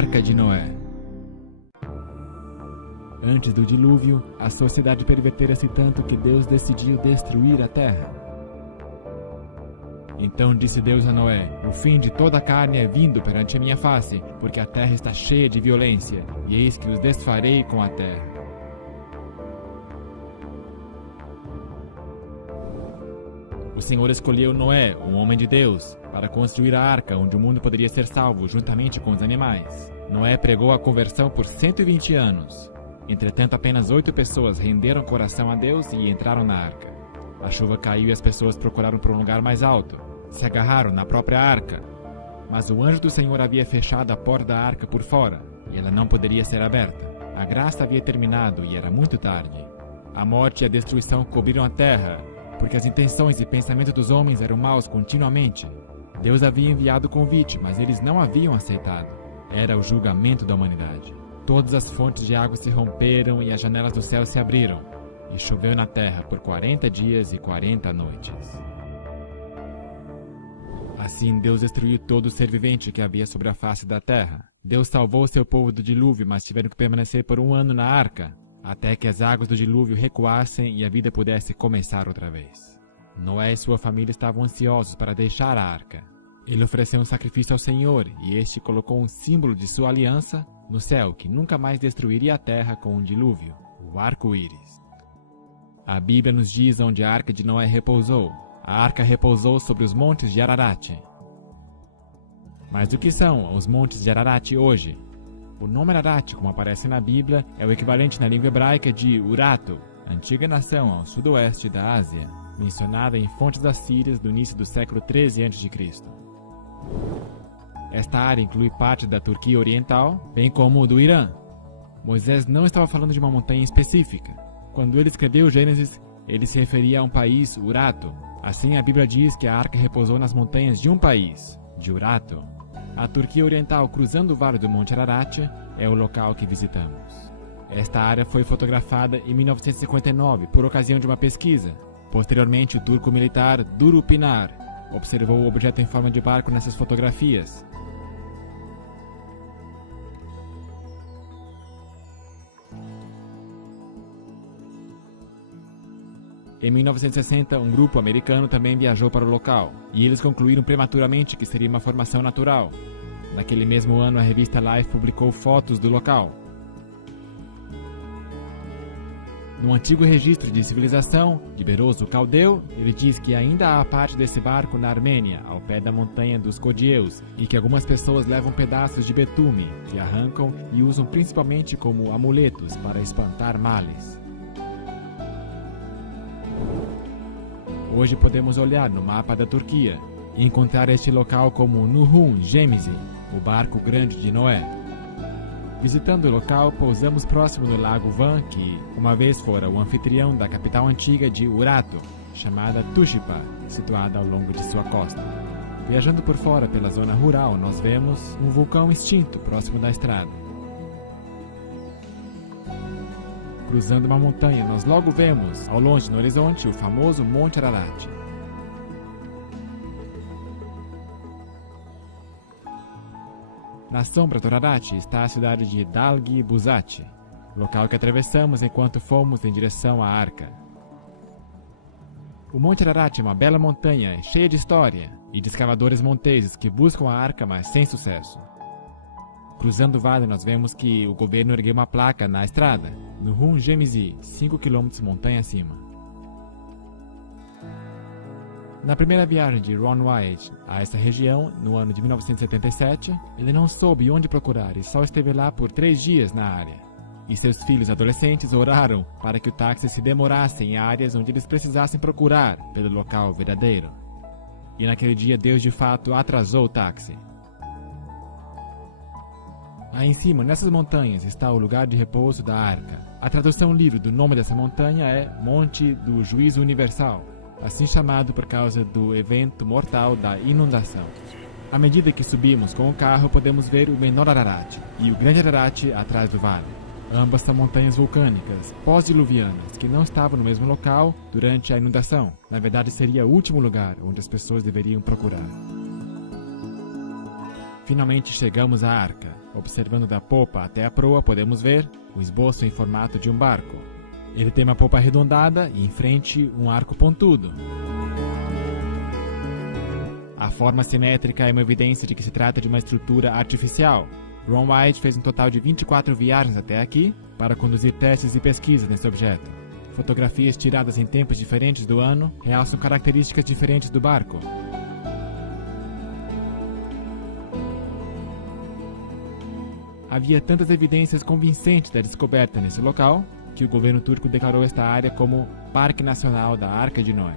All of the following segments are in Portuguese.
Arca de Noé. Antes do dilúvio, a sociedade pervertera-se tanto que Deus decidiu destruir a terra. Então disse Deus a Noé: o fim de toda a carne é vindo perante a minha face, porque a terra está cheia de violência, e eis que os desfarei com a terra. O Senhor escolheu Noé, um homem de Deus, para construir a arca onde o mundo poderia ser salvo juntamente com os animais. Noé pregou a conversão por 120 anos. Entretanto, apenas 8 pessoas renderam coração a Deus e entraram na arca. A chuva caiu e as pessoas procuraram por um lugar mais alto. Se agarraram na própria arca. Mas o anjo do Senhor havia fechado a porta da arca por fora, e ela não poderia ser aberta. A graça havia terminado e era muito tarde. A morte e a destruição cobriram a terra, porque as intenções e pensamentos dos homens eram maus continuamente. Deus havia enviado o convite, mas eles não haviam aceitado. Era o julgamento da humanidade. Todas as fontes de água se romperam e as janelas do céu se abriram, e choveu na terra por 40 dias e 40 noites. Assim Deus destruiu todo o ser vivente que havia sobre a face da terra. Deus salvou seu povo do dilúvio, mas tiveram que permanecer por 1 ano na arca, até que as águas do dilúvio recuassem e a vida pudesse começar outra vez. Noé e sua família estavam ansiosos para deixar a arca. Ele ofereceu um sacrifício ao Senhor, e este colocou um símbolo de sua aliança no céu, que nunca mais destruiria a terra com um dilúvio, o arco-íris. A Bíblia nos diz onde a arca de Noé repousou. A arca repousou sobre os montes de Ararat. Mas o que são os montes de Ararat hoje? O nome Ararat, como aparece na Bíblia, é o equivalente na língua hebraica de Urato, antiga nação ao sudoeste da Ásia, mencionada em fontes assírias do início do século 13 a.C. Esta área inclui parte da Turquia Oriental, bem como do Irã. Moisés não estava falando de uma montanha específica. Quando ele escreveu Gênesis, ele se referia a um país, Urato. Assim, a Bíblia diz que a arca repousou nas montanhas de um país, de Urato. A Turquia Oriental, cruzando o vale do Monte Ararat, é o local que visitamos. Esta área foi fotografada em 1959 por ocasião de uma pesquisa. Posteriormente, o turco militar Duru Pinar observou o objeto em forma de barco nessas fotografias. Em 1960, um grupo americano também viajou para o local, e eles concluíram prematuramente que seria uma formação natural. Naquele mesmo ano, a revista Life publicou fotos do local. No antigo registro de civilização de Beroso Caldeu, ele diz que ainda há parte desse barco na Armênia, ao pé da montanha dos Codieus, e que algumas pessoas levam pedaços de betume, que arrancam e usam principalmente como amuletos para espantar males. Hoje podemos olhar no mapa da Turquia e encontrar este local como Nuhun Gemizi, o barco grande de Noé. Visitando o local, pousamos próximo do lago Van, que uma vez fora o anfitrião da capital antiga de Urato, chamada Tushipa, situada ao longo de sua costa. Viajando por fora pela zona rural, nós vemos um vulcão extinto próximo da estrada. Cruzando uma montanha, nós logo vemos, ao longe no horizonte, o famoso Monte Ararat. Na sombra do Ararat está a cidade de Dalgi Buzati, local que atravessamos enquanto fomos em direção à arca. O Monte Ararat é uma bela montanha, cheia de história, e de escavadores monteses que buscam a arca, mas sem sucesso. Cruzando o vale, nós vemos que o governo ergueu uma placa na estrada, no Nuhun Gemizi, 5 km montanha acima. Na primeira viagem de Ron Wyatt a essa região, no ano de 1977, ele não soube onde procurar e só esteve lá por 3 dias na área. E seus filhos adolescentes oraram para que o táxi se demorasse em áreas onde eles precisassem procurar pelo local verdadeiro. E naquele dia Deus de fato atrasou o táxi. Aí em cima, nessas montanhas, está o lugar de repouso da arca. A tradução livre do nome dessa montanha é Monte do Juízo Universal, assim chamado por causa do evento mortal da inundação. À medida que subimos com o carro, podemos ver o menor Ararat e o grande Ararat atrás do vale. Ambas são montanhas vulcânicas, pós-diluvianas, que não estavam no mesmo local durante a inundação. Na verdade, seria o último lugar onde as pessoas deveriam procurar. Finalmente chegamos à arca. Observando da popa até a proa, podemos ver o esboço em formato de um barco. Ele tem uma popa arredondada e em frente um arco pontudo. A forma simétrica é uma evidência de que se trata de uma estrutura artificial. Ron White fez um total de 24 viagens até aqui para conduzir testes e pesquisas nesse objeto. Fotografias tiradas em tempos diferentes do ano realçam características diferentes do barco. Havia tantas evidências convincentes da descoberta nesse local que o governo turco declarou esta área como Parque Nacional da Arca de Noé.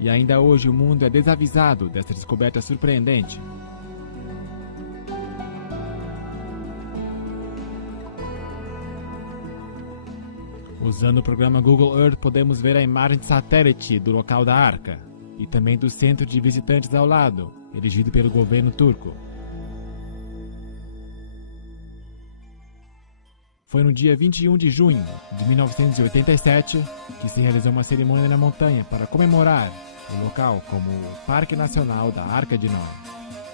E ainda hoje o mundo é desavisado dessa descoberta surpreendente. Usando o programa Google Earth, podemos ver a imagem de satélite do local da arca e também do centro de visitantes ao lado, erigido pelo governo turco. Foi no dia 21 de junho de 1987 que se realizou uma cerimônia na montanha para comemorar o local como o Parque Nacional da Arca de Noé.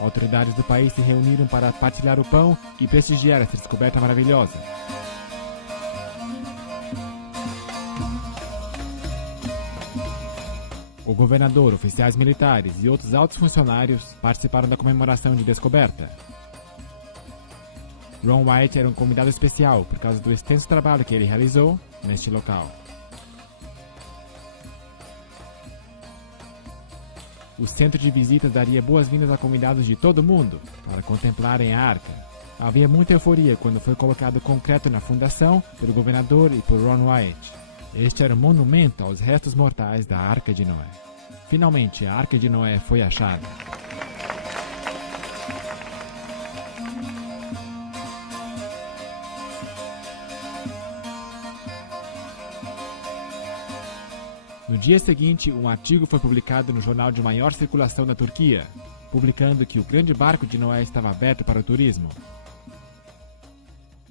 Autoridades do país se reuniram para partilhar o pão e prestigiar essa descoberta maravilhosa. O governador, oficiais militares e outros altos funcionários participaram da comemoração de descoberta. Ron White era um convidado especial por causa do extenso trabalho que ele realizou neste local. O centro de visitas daria boas-vindas a convidados de todo o mundo para contemplarem a arca. Havia muita euforia quando foi colocado concreto na fundação pelo governador e por Ron White. Este era um monumento aos restos mortais da Arca de Noé. Finalmente, a Arca de Noé foi achada. No dia seguinte, um artigo foi publicado no jornal de maior circulação da Turquia, publicando que o grande barco de Noé estava aberto para o turismo.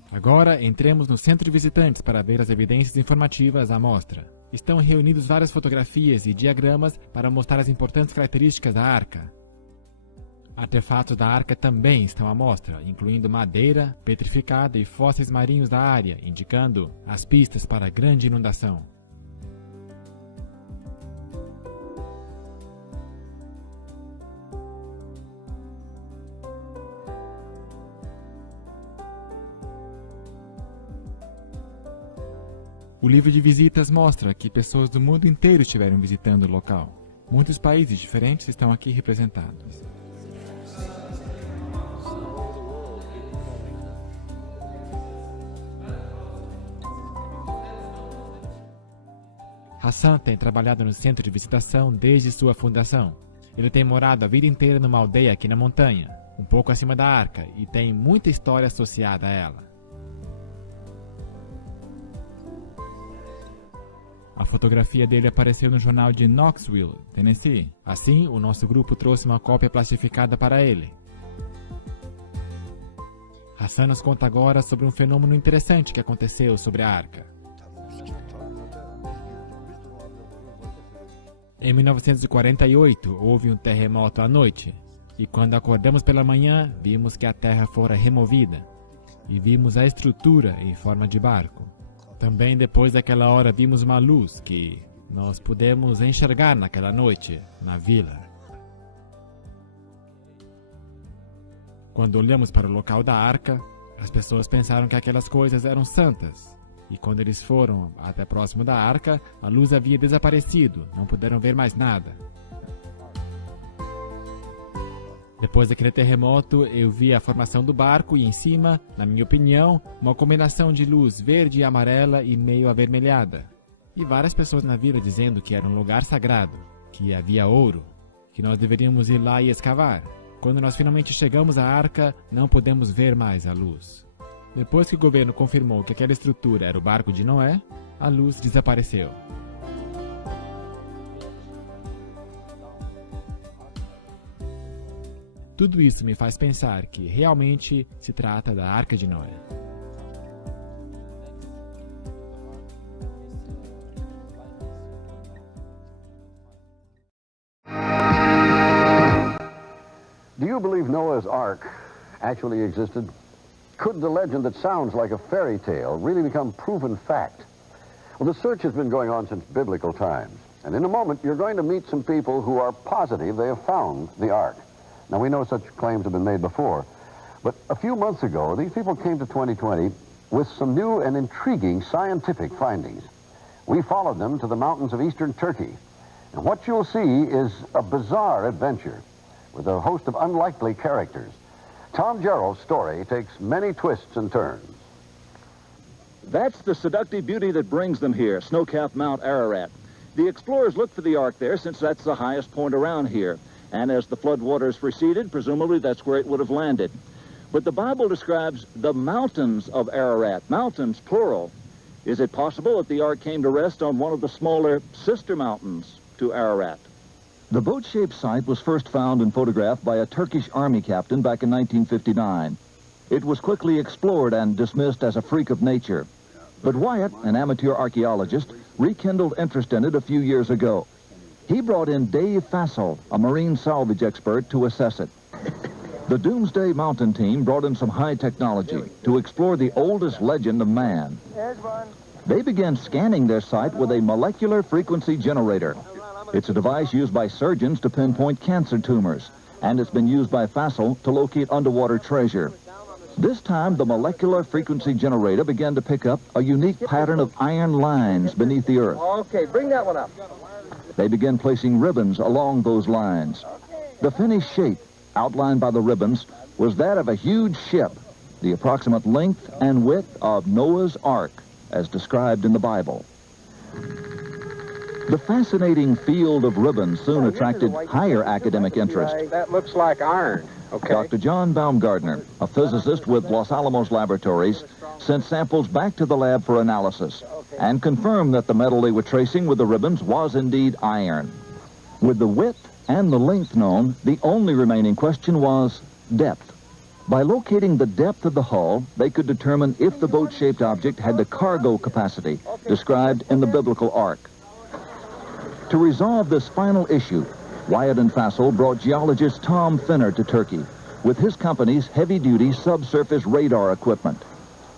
Agora, entremos no centro de visitantes para ver as evidências informativas à mostra. Estão reunidos várias fotografias e diagramas para mostrar as importantes características da arca. Artefatos da arca também estão à mostra, incluindo madeira petrificada e fósseis marinhos da área, indicando as pistas para a grande inundação. O livro de visitas mostra que pessoas do mundo inteiro estiveram visitando o local. Muitos países diferentes estão aqui representados. Hassan tem trabalhado no centro de visitação desde sua fundação. Ele tem morado a vida inteira numa aldeia aqui na montanha, um pouco acima da arca, e tem muita história associada a ela. A fotografia dele apareceu no jornal de Knoxville, Tennessee. Assim, o nosso grupo trouxe uma cópia plastificada para ele. Hassan nos conta agora sobre um fenômeno interessante que aconteceu sobre a arca. Em 1948, houve um terremoto à noite, e quando acordamos pela manhã, vimos que a terra fora removida, e vimos a estrutura em forma de barco. Também depois daquela hora vimos uma luz que nós pudemos enxergar naquela noite, na vila. Quando olhamos para o local da arca, as pessoas pensaram que aquelas coisas eram santas. E quando eles foram até próximo da arca, a luz havia desaparecido, não puderam ver mais nada. Depois daquele terremoto, eu vi a formação do barco e em cima, na minha opinião, uma combinação de luz verde e amarela e meio avermelhada. E várias pessoas na vila dizendo que era um lugar sagrado, que havia ouro, que nós deveríamos ir lá e escavar. Quando nós finalmente chegamos à arca, não pudemos ver mais a luz. Depois que o governo confirmou que aquela estrutura era o barco de Noé, a luz desapareceu. Tudo isso me faz pensar que realmente se trata da Arca de Noé. Do you believe Noah's Ark actually existed? Could the legend that sounds like a fairy tale really become proven fact? Well, the search has been going on since biblical times. And in a moment, you're going to meet some people who are positive they have found the Ark. Now, we know such claims have been made before. But a few months ago, these people came to 2020 with some new and intriguing scientific findings. We followed them to the mountains of eastern Turkey. And what you'll see is a bizarre adventure with a host of unlikely characters. Tom Gerald's story takes many twists and turns. That's the seductive beauty that brings them here, snow-capped Mount Ararat. The explorers looked for the Ark there since that's the highest point around here. And as the floodwaters receded, presumably that's where it would have landed. But the Bible describes the mountains of Ararat, mountains plural. Is it possible that the Ark came to rest on one of the smaller sister mountains to Ararat? The boat-shaped site was first found and photographed by a Turkish army captain back in 1959. It was quickly explored and dismissed as a freak of nature. But Wyatt, an amateur archaeologist, rekindled interest in it a few years ago. He brought in Dave Fassel, a marine salvage expert, to assess it. The Doomsday Mountain team brought in some high technology to explore the oldest legend of man. They began scanning their site with a molecular frequency generator. It's a device used by surgeons to pinpoint cancer tumors, and it's been used by Fassel to locate underwater treasure. This time, the molecular frequency generator began to pick up a unique pattern of iron lines beneath the earth. Okay, bring that one up. They began placing ribbons along those lines. The finished shape, outlined by the ribbons, was that of a huge ship, the approximate length and width of Noah's Ark, as described in the Bible. The fascinating field of ribbons soon attracted higher academic interest. That looks like iron. Okay. Dr. John Baumgartner, a physicist with Los Alamos Laboratories, sent samples back to the lab for analysis and confirmed that the metal they were tracing with the ribbons was indeed iron. With the width and the length known, the only remaining question was depth. By locating the depth of the hull, they could determine if the boat-shaped object had the cargo capacity described in the biblical Ark. To resolve this final issue, Wyatt and Fassel brought geologist Tom Finner to Turkey with his company's heavy-duty subsurface radar equipment.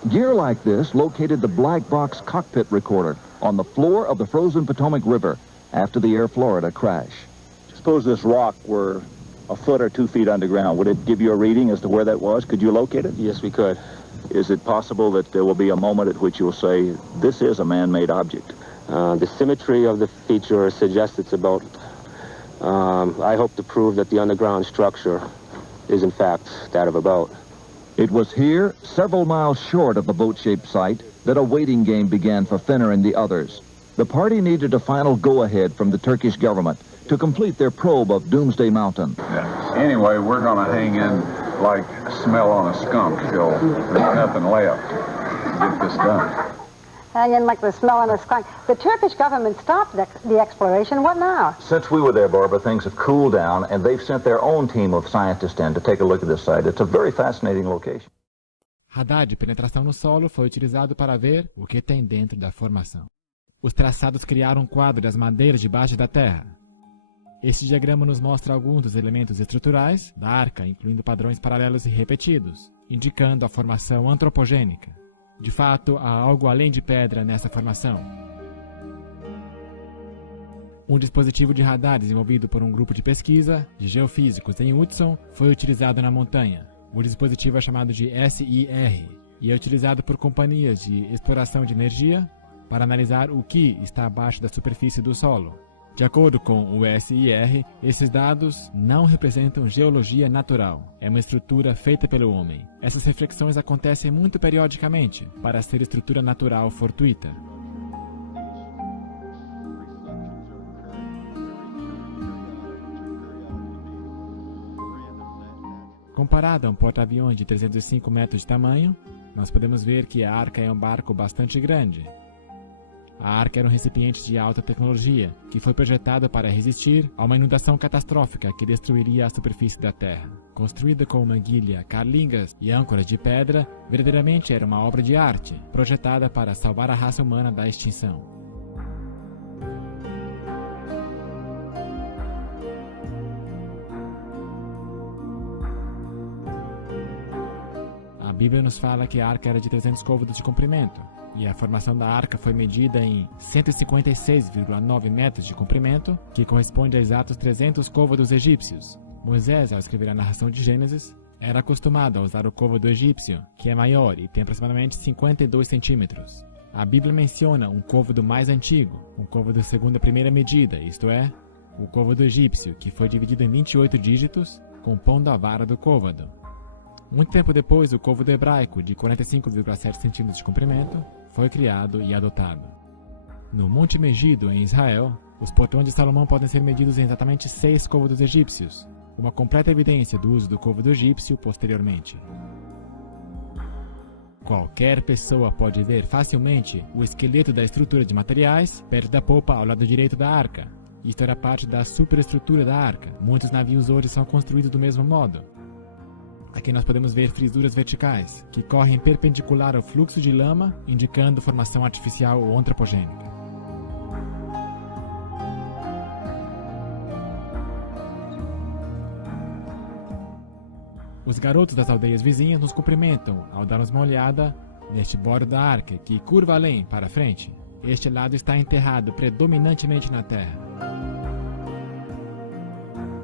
Gear like this located the black box cockpit recorder on the floor of the frozen Potomac River after the Air Florida crash. Suppose this rock were a foot or 2 feet underground. Would it give you a reading as to where that was? Could you locate it? Yes, we could. Is it possible that there will be a moment at which you'll say, this is a man-made object? The symmetry of the feature suggests it's about. I hope to prove that the underground structure is in fact that of a boat. It was here, several miles short of the boat-shaped site, that a waiting game began for Finner and the others. The party needed a final go-ahead from the Turkish government to complete their probe of Doomsday Mountain. Yeah. Anyway, we're going to hang in like smell on a skunk till there's nothing left to get this done. Hang in like the smell in a skunk. The Turkish government stopped the exploration. What now? Since we were there, Barbara, things have cooled down, and they've sent their own team of scientists in to take a look at this site. It's a very fascinating location. Radar de penetração no solo foi utilizado para ver o que tem dentro da formação. Os traçados criaram um quadro das madeiras debaixo da terra. Este diagrama nos mostra alguns dos elementos estruturais da arca, incluindo padrões paralelos e repetidos, indicando a formação antropogênica. De fato, há algo além de pedra nessa formação. Um dispositivo de radar desenvolvido por um grupo de pesquisa de geofísicos em Hudson foi utilizado na montanha. O dispositivo é chamado de SIR e é utilizado por companhias de exploração de energia para analisar o que está abaixo da superfície do solo. De acordo com o SIR, esses dados não representam geologia natural. É uma estrutura feita pelo homem. Essas reflexões acontecem muito periodicamente para ser estrutura natural fortuita. Comparado a um porta-aviões de 305 metros de tamanho, nós podemos ver que a Arca é um barco bastante grande. A Arca era um recipiente de alta tecnologia, que foi projetado para resistir a uma inundação catastrófica que destruiria a superfície da Terra. Construída com manguilha, carlingas e âncoras de pedra, verdadeiramente era uma obra de arte, projetada para salvar a raça humana da extinção. Bíblia nos fala que a arca era de 300 côvados de comprimento, e a formação da arca foi medida em 156,9 metros de comprimento, que corresponde a exatos 300 côvados egípcios. Moisés, ao escrever a narração de Gênesis, era acostumado a usar o côvado egípcio, que é maior e tem aproximadamente 52 centímetros. A Bíblia menciona um côvado mais antigo, um côvado segundo a primeira medida, isto é, o côvado egípcio, que foi dividido em 28 dígitos, compondo a vara do côvado. Muito tempo depois, o côvado hebraico, de 45,7 centímetros de comprimento, foi criado e adotado. No Monte Megido, em Israel, os portões de Salomão podem ser medidos em exatamente 6 côvados egípcios, uma completa evidência do uso do côvado egípcio posteriormente. Qualquer pessoa pode ver facilmente o esqueleto da estrutura de materiais perto da popa ao lado direito da arca. Isto era parte da superestrutura da arca. Muitos navios hoje são construídos do mesmo modo. Aqui nós podemos ver frisuras verticais, que correm perpendicular ao fluxo de lama, indicando formação artificial ou antropogênica. Os garotos das aldeias vizinhas nos cumprimentam ao darmos uma olhada neste bordo da arca, que curva além, para frente. Este lado está enterrado predominantemente na terra.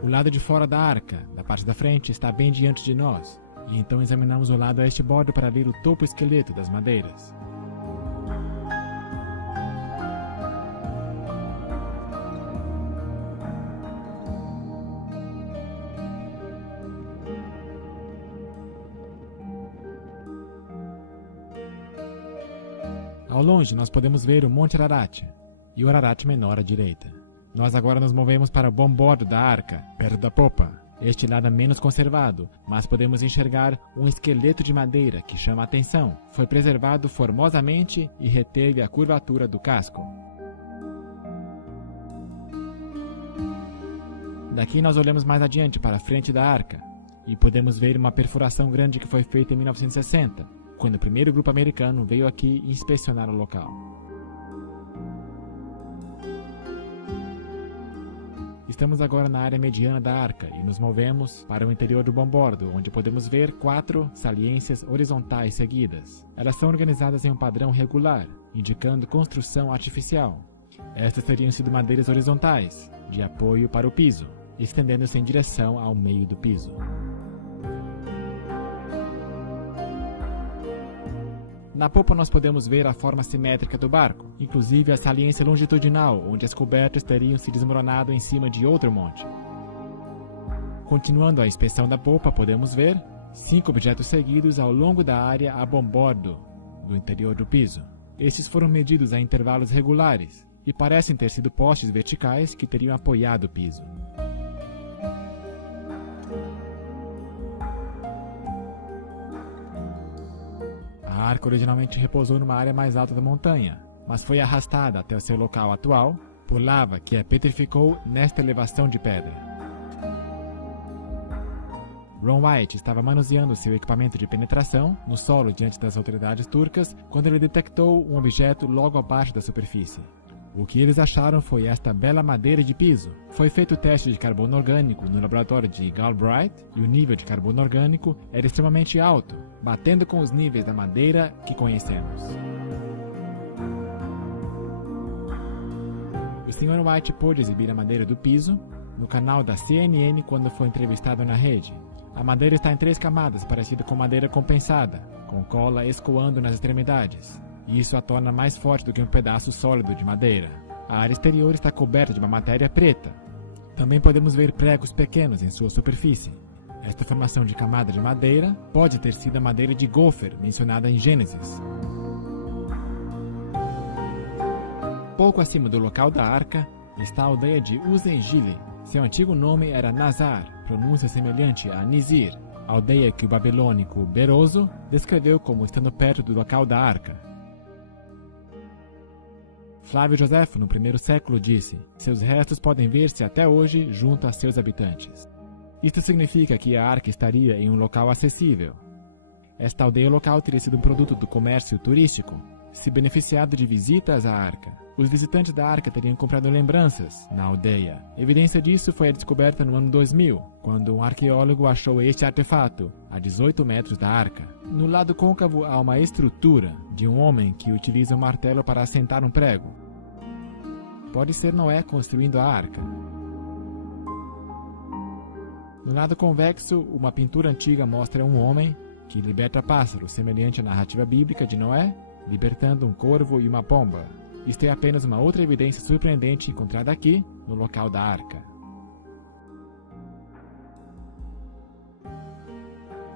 O lado de fora da arca, da parte da frente, está bem diante de nós, e então examinamos o lado a este bordo para ver o topo esqueleto das madeiras. Ao longe, nós podemos ver o Monte Ararat e o Ararat menor à direita. Nós agora nos movemos para o bom bordo da arca, perto da popa. Este lado é menos conservado, mas podemos enxergar um esqueleto de madeira que chama a atenção. Foi preservado formosamente e reteve a curvatura do casco. Daqui nós olhamos mais adiante para a frente da arca e podemos ver uma perfuração grande que foi feita em 1960, quando o primeiro grupo americano veio aqui inspecionar o local. Estamos agora na área mediana da arca e nos movemos para o interior do bombordo, onde podemos ver 4 saliências horizontais seguidas. Elas são organizadas em um padrão regular, indicando construção artificial. Estas teriam sido madeiras horizontais, de apoio para o piso, estendendo-se em direção ao meio do piso. Na popa nós podemos ver a forma simétrica do barco, inclusive a saliência longitudinal, onde as cobertas teriam se desmoronado em cima de outro monte. Continuando a inspeção da popa, podemos ver 5 objetos seguidos ao longo da área a bombordo do interior do piso. Estes foram medidos a intervalos regulares e parecem ter sido postes verticais que teriam apoiado o piso. A arca originalmente repousou numa área mais alta da montanha, mas foi arrastada até o seu local atual por lava que a petrificou nesta elevação de pedra. Ron White estava manuseando seu equipamento de penetração no solo diante das autoridades turcas quando ele detectou um objeto logo abaixo da superfície. O que eles acharam foi esta bela madeira de piso. Foi feito o teste de carbono orgânico no laboratório de Galbraith e o nível de carbono orgânico era extremamente alto, batendo com os níveis da madeira que conhecemos. O Sr. White pôde exibir a madeira do piso no canal da CNN quando foi entrevistado na rede. A madeira está em 3 camadas, parecida com madeira compensada, com cola escoando nas extremidades. E isso a torna mais forte do que um pedaço sólido de madeira. A área exterior está coberta de uma matéria preta. Também podemos ver pregos pequenos em sua superfície. Esta formação de camada de madeira pode ter sido a madeira de gopher mencionada em Gênesis. Pouco acima do local da arca está a aldeia de Uzengile. Seu antigo nome era Nazar, pronúncia semelhante a Nizir, aldeia que o babilônico Beroso descreveu como estando perto do local da arca. Flávio Joséfo, no primeiro século, disse: seus restos podem ver-se até hoje junto a seus habitantes. Isto significa que a arca estaria em um local acessível. Esta aldeia local teria sido um produto do comércio turístico. se beneficiado de visitas à arca. Os visitantes da arca teriam comprado lembranças na aldeia. Evidência disso foi a descoberta no ano 2000, quando um arqueólogo achou este artefato, a 18 metros da arca. No lado côncavo há uma estrutura de um homem que utiliza um martelo para assentar um prego. Pode ser Noé construindo a arca. No lado convexo, uma pintura antiga mostra um homem que liberta pássaros, semelhante à narrativa bíblica de Noé, libertando um corvo e uma pomba. Isto é apenas uma outra evidência surpreendente encontrada aqui, no local da arca.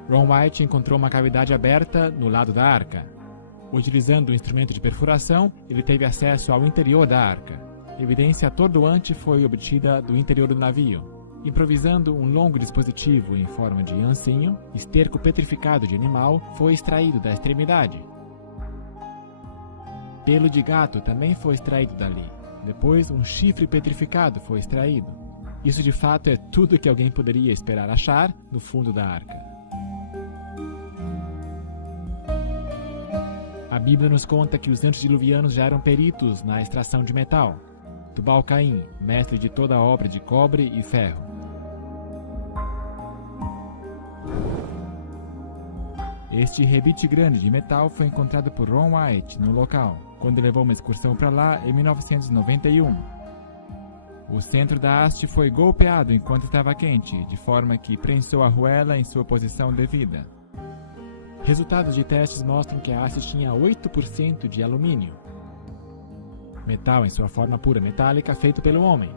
Ron White encontrou uma cavidade aberta no lado da arca. Utilizando um instrumento de perfuração, ele teve acesso ao interior da arca. Evidência atordoante foi obtida do interior do navio. Improvisando um longo dispositivo em forma de ancinho, esterco petrificado de animal foi extraído da extremidade. Pelo de gato também foi extraído dali. Depois, um chifre petrificado foi extraído. Isso de fato é tudo que alguém poderia esperar achar no fundo da arca. A Bíblia nos conta que os antediluvianos já eram peritos na extração de metal. Tubal-Caim, mestre de toda a obra de cobre e ferro. Este rebite grande de metal foi encontrado por Ron White no local, quando levou uma excursão para lá em 1991. O centro da haste foi golpeado enquanto estava quente, de forma que prensou a arruela em sua posição devida. Resultados de testes mostram que a haste tinha 8% de alumínio, metal em sua forma pura metálica feito pelo homem.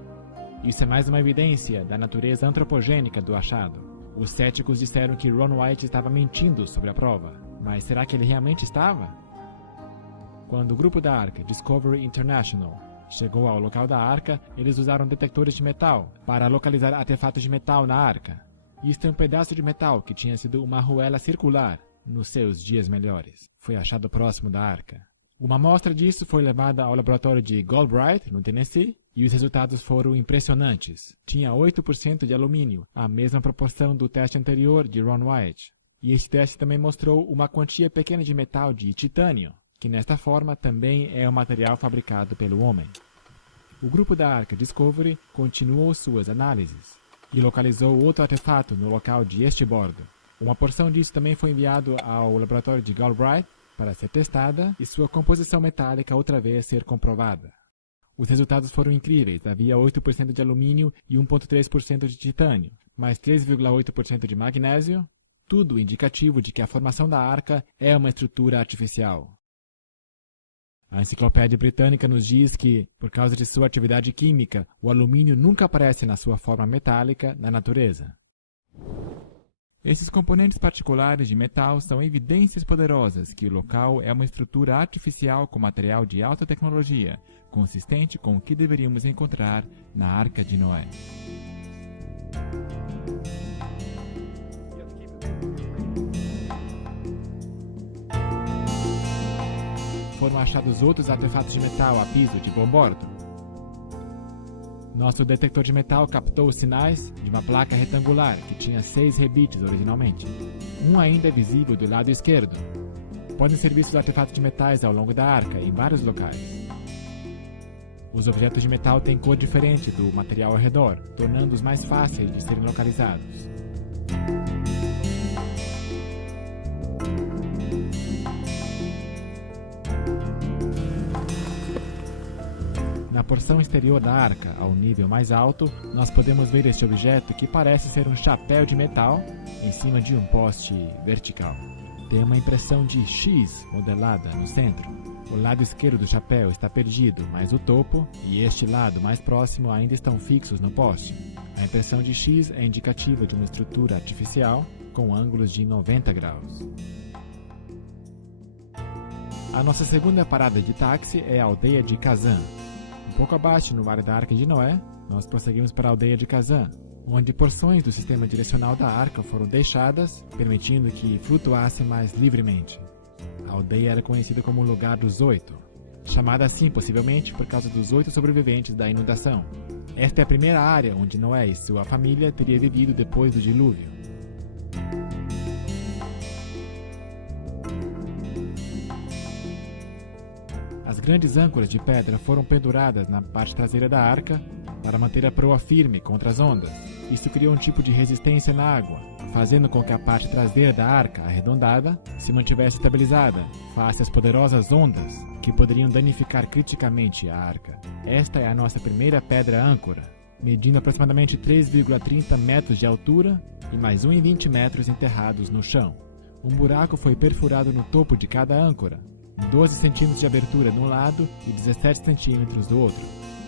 Isso é mais uma evidência da natureza antropogênica do achado. Os céticos disseram que Ron White estava mentindo sobre a prova, mas será que ele realmente estava? Quando o grupo da arca, Discovery International, chegou ao local da arca, eles usaram detectores de metal para localizar artefatos de metal na arca. Isto é um pedaço de metal que tinha sido uma arruela circular nos seus dias melhores. Foi achado próximo da arca. Uma amostra disso foi levada ao laboratório de Galbraith, no Tennessee, e os resultados foram impressionantes. Tinha 8% de alumínio, a mesma proporção do teste anterior de Ron White. E este teste também mostrou uma quantia pequena de metal de titânio, que nesta forma também é um material fabricado pelo homem. O grupo da arca Discovery continuou suas análises e localizou outro artefato no local de este bordo. Uma porção disso também foi enviado ao laboratório de Galbraith para ser testada e sua composição metálica outra vez ser comprovada. Os resultados foram incríveis. Havia 8% de alumínio e 1,3% de titânio, mais 3,8% de magnésio, tudo indicativo de que a formação da arca é uma estrutura artificial. A Enciclopédia Britânica nos diz que, por causa de sua atividade química, o alumínio nunca aparece na sua forma metálica na natureza. Esses componentes particulares de metal são evidências poderosas que o local é uma estrutura artificial com material de alta tecnologia, consistente com o que deveríamos encontrar na Arca de Noé. Foram achados outros artefatos de metal a piso de bom bordo. Nosso detector de metal captou os sinais de uma placa retangular que tinha 6 rebites originalmente. Um ainda é visível do lado esquerdo. Podem ser vistos artefatos de metais ao longo da arca, em vários locais. Os objetos de metal têm cor diferente do material ao redor, tornando-os mais fáceis de serem localizados. Na porção exterior da arca, ao nível mais alto, nós podemos ver este objeto que parece ser um chapéu de metal em cima de um poste vertical. Tem uma impressão de X modelada no centro. O lado esquerdo do chapéu está perdido, mas o topo e este lado mais próximo ainda estão fixos no poste. A impressão de X é indicativa de uma estrutura artificial com ângulos de 90 graus. A nossa segunda parada de táxi é a aldeia de Kazan. Um pouco abaixo, no Vale da Arca de Noé, nós prosseguimos para a aldeia de Kazan, onde porções do sistema direcional da arca foram deixadas, permitindo que flutuassem mais livremente. A aldeia era conhecida como o Lugar dos 8, chamada assim possivelmente por causa dos 8 sobreviventes da inundação. Esta é a primeira área onde Noé e sua família teriam vivido depois do dilúvio. grandes âncoras de pedra foram penduradas na parte traseira da arca para manter a proa firme contra as ondas. Isso criou um tipo de resistência na água, fazendo com que a parte traseira da arca, arredondada, se mantivesse estabilizada face às poderosas ondas que poderiam danificar criticamente a arca. Esta é a nossa primeira pedra âncora, medindo aproximadamente 3,30 metros de altura e mais 1,20 metros enterrados no chão. Um buraco foi perfurado no topo de cada âncora, 12 centímetros de abertura de um lado e 17 centímetros do outro,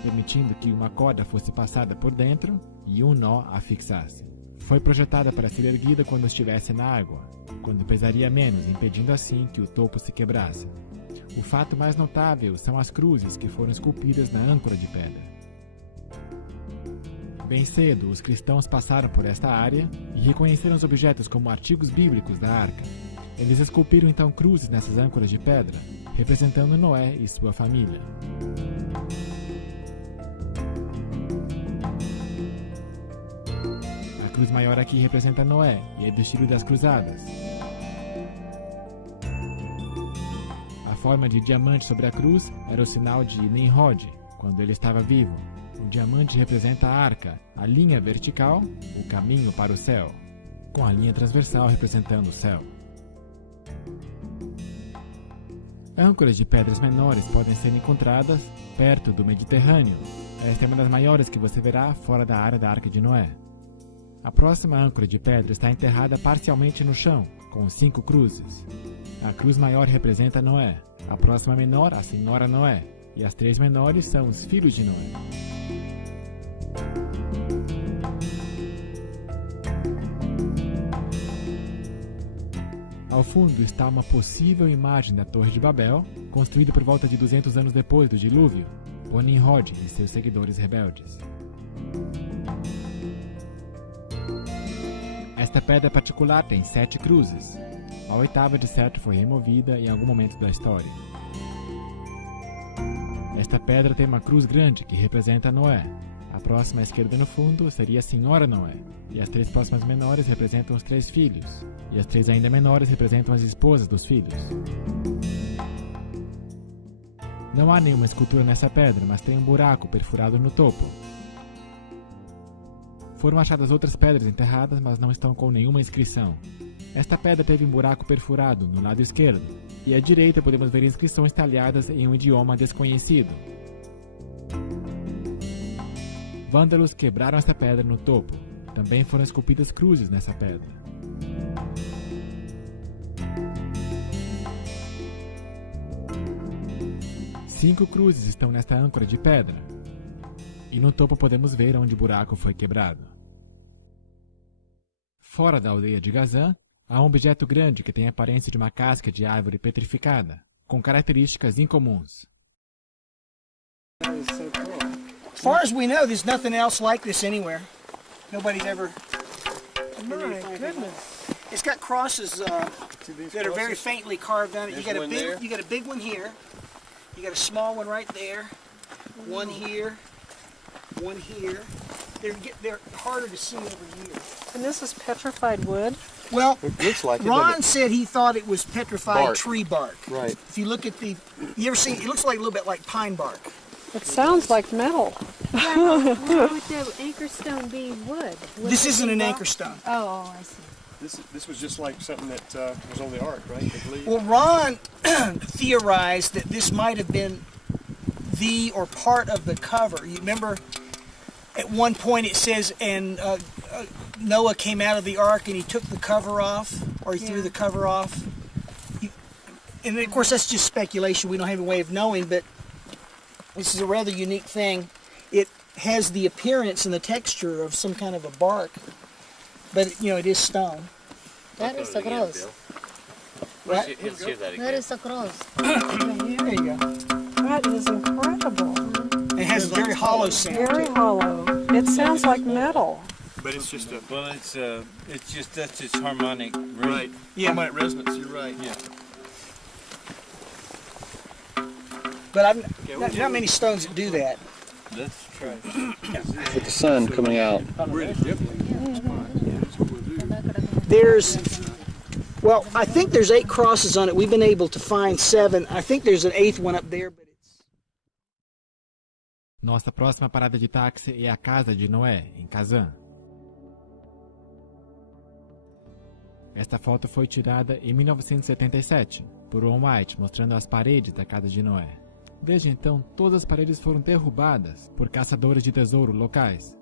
permitindo que uma corda fosse passada por dentro e um nó a fixasse. Foi projetada para ser erguida quando estivesse na água, quando pesaria menos, impedindo assim que o topo se quebrasse. O fato mais notável são as cruzes que foram esculpidas na âncora de pedra. Bem cedo, os cristãos passaram por esta área e reconheceram os objetos como artigos bíblicos da arca. Eles esculpiram então cruzes nessas âncoras de pedra, representando Noé e sua família. A cruz maior aqui representa Noé e é do estilo das cruzadas. A forma de diamante sobre a cruz era o sinal de Nimrod, quando ele estava vivo. O diamante representa a arca, a linha vertical, o caminho para o céu, com a linha transversal representando o céu. Âncoras de pedras menores podem ser encontradas perto do Mediterrâneo. Esta é uma das maiores que você verá fora da área da Arca de Noé. A próxima âncora de pedra está enterrada parcialmente no chão, com 5 cruzes. A cruz maior representa Noé, a próxima menor, a Senhora Noé, e as 3 menores são os filhos de Noé. Ao fundo está uma possível imagem da Torre de Babel, construída por volta de 200 anos depois do dilúvio, por Nimrod e seus seguidores rebeldes. Esta pedra particular tem 7 cruzes. A 8ª de certo foi removida em algum momento da história. Esta pedra tem uma cruz grande que representa Noé. A próxima à esquerda no fundo seria a Senhora Noé, e as 3 próximas menores representam os 3 filhos, e as 3 ainda menores representam as esposas dos filhos. Não há nenhuma escultura nessa pedra, mas tem um buraco perfurado no topo. Foram achadas outras pedras enterradas, mas não estão com nenhuma inscrição. Esta pedra teve um buraco perfurado no lado esquerdo, e à direita podemos ver inscrições talhadas em um idioma desconhecido. Vândalos quebraram esta pedra no topo. Também foram esculpidas cruzes nessa pedra. Cinco cruzes estão nesta âncora de pedra. E no topo podemos ver onde o buraco foi quebrado. Fora da aldeia de Gazã, há um objeto grande que tem a aparência de uma casca de árvore petrificada, com características incomuns. As far as we know, there's nothing else like this anywhere. Nobody's ever... My goodness. It's got crosses that are very faintly carved on it. You got a big one here. You got a small one right there. One here. One here. They're harder to see over here. And this is petrified wood? Well, It looks like it, Ron doesn't it? said he thought it was petrified Bark. tree bark. Right. If you look at the... You ever seen... It looks like a little bit like pine bark. It sounds like metal. Yeah, why would the anchor stone be wood? This isn't an anchor stone. Oh, I see. This was just like something that was on the ark, right? I believe. Well, Ron theorized that this might have been the or part of the cover. You remember at one point it says, and Noah came out of the ark and he took the cover off, or he threw the cover off. And of course that's just speculation. We don't have a way of knowing, but this is a rather unique thing. It has the appearance and the texture of some kind of a bark, but you know, it is stone. That is the cross. Right? That is the cross. There you go. That is incredible. It has a very hollow sound. Very hollow. It sounds like metal. But it's just a Well, it's just that's its harmonic rate. right. Yeah. Harmonic resonance. You're right. Yeah. But there's not many stones that do that. That's true. With the sun coming out. There's, well, I think there's 8 crosses on it. We've been able to find 7. I think there's an 8th one up there, but it's Nossa próxima parada de táxi é a casa de Noé, em Kazan. Esta foto foi tirada em 1977 por Ron White, mostrando as paredes da casa de Noé. Desde então, todas as paredes foram derrubadas por caçadores de tesouro locais.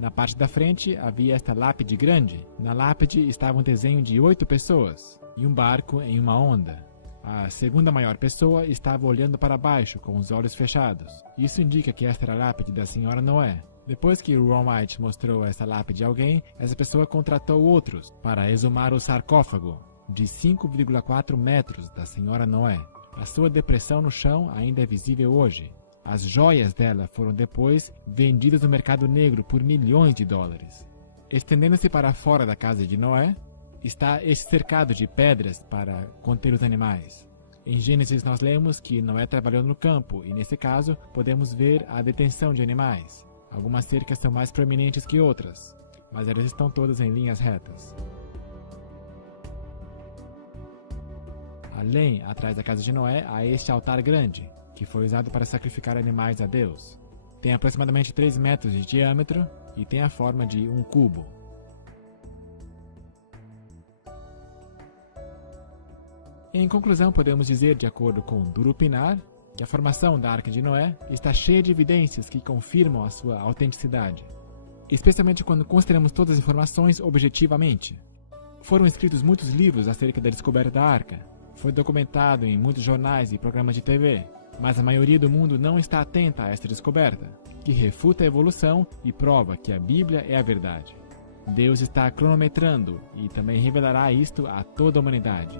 Na parte da frente havia esta lápide grande. Na lápide estava um desenho de 8 pessoas e um barco em uma onda. A segunda maior pessoa estava olhando para baixo com os olhos fechados. Isso indica que esta era a lápide da senhora Noé. Depois que Ron White mostrou essa lápide a alguém, essa pessoa contratou outros para exumar o sarcófago de 5,4 metros da senhora Noé. A sua depressão no chão ainda é visível hoje. As joias dela foram depois vendidas no mercado negro por milhões de dólares. Estendendo-se para fora da casa de Noé, está este cercado de pedras para conter os animais. Em Gênesis nós lemos que Noé trabalhou no campo e, nesse caso, podemos ver a detenção de animais. Algumas cercas são mais proeminentes que outras, mas elas estão todas em linhas retas. Além, atrás da casa de Noé, há este altar grande, que foi usado para sacrificar animais a Deus. Tem aproximadamente 3 metros de diâmetro e tem a forma de um cubo. Em conclusão, podemos dizer, de acordo com Durupinar, que a formação da Arca de Noé está cheia de evidências que confirmam a sua autenticidade, especialmente quando consideramos todas as informações objetivamente. Foram escritos muitos livros acerca da descoberta da Arca, foi documentado em muitos jornais e programas de TV, mas a maioria do mundo não está atenta a esta descoberta, que refuta a evolução e prova que a Bíblia é a verdade. Deus está cronometrando e também revelará isto a toda a humanidade.